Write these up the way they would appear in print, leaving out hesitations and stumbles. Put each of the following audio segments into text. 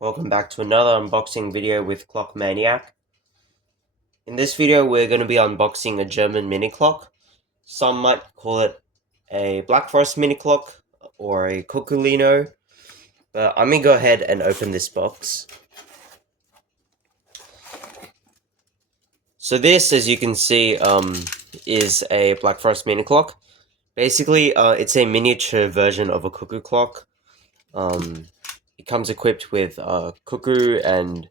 Welcome back to another unboxing video with Clock Maniac. In this video we're going to be unboxing a German mini clock. Some might call it a Black Forest mini clock or a Cuckoo, but I'm going to go ahead and open this box. So this, as you can see, is a Black Forest mini clock. Basically, it's a miniature version of a cuckoo clock. It comes equipped with cuckoo and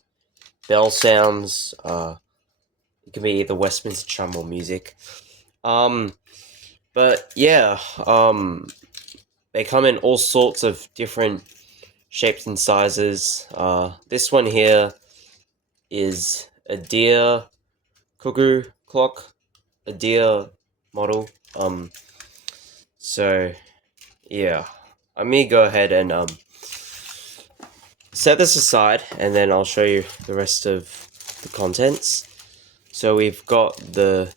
bell sounds. It can be either Westminster chime or music. But yeah, they come in all sorts of different shapes and sizes. This one here is a deer cuckoo clock, a deer model. So yeah, I'm gonna go ahead and set this aside, and then I'll show you the rest of the contents. So we've got the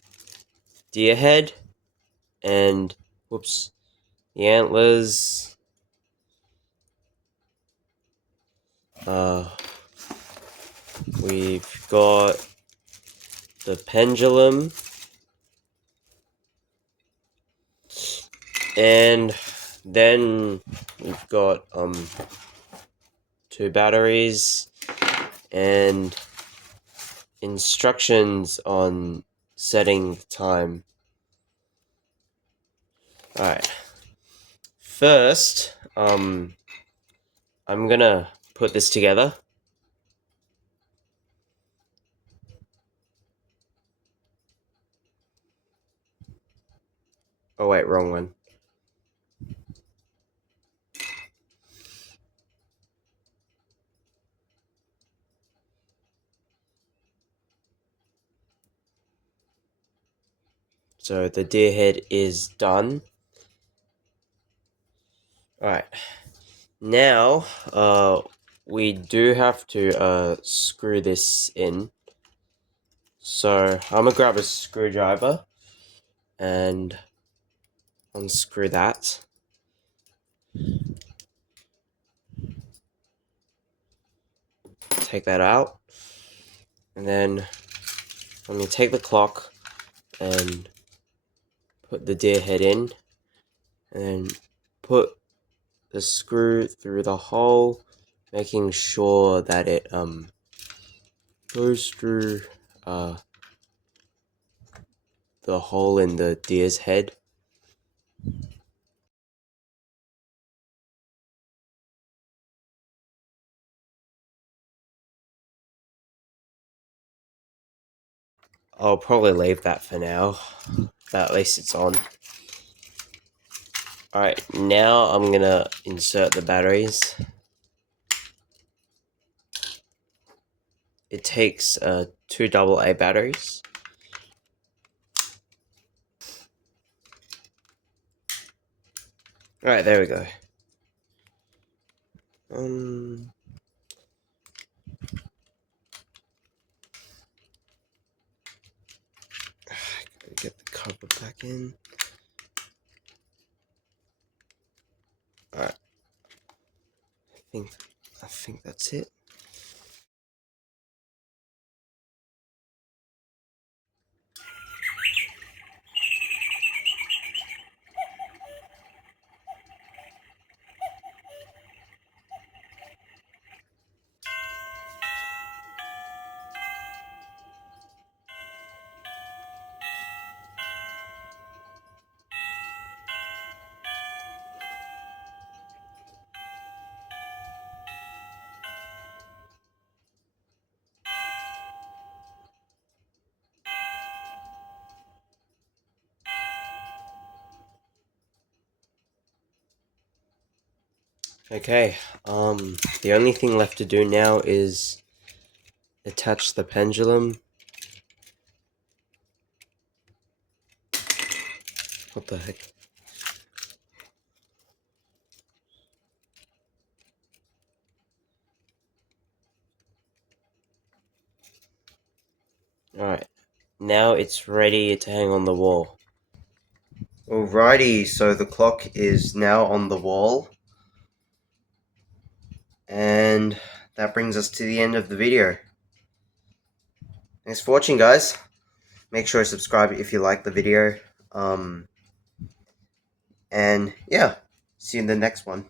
deer head and the antlers. We've got the pendulum, and then we've got two batteries and instructions on setting the time. Alright, first I'm gonna put this together. Oh wait, wrong one. So the deer head is done. Alright, now we do have to screw this in. So I'm gonna grab a screwdriver and unscrew that. Take that out, and then I'm gonna take the clock and put the deer head in, and then put the screw through the hole, making sure that it goes through the hole in the deer's head. I'll probably leave that for now, but at least it's on. Alright, now I'm gonna insert the batteries. It takes two AA batteries. Alright, there we go. Gotta get the cover back in. Alright. I think that's it. Okay, the only thing left to do now is attach the pendulum. What the heck? Alright, now it's ready to hang on the wall. Alrighty, so the clock is now on the wall. And that brings us to the end of the video. Thanks for watching, guys. Make sure to subscribe if you like the video. And yeah, see you in the next one.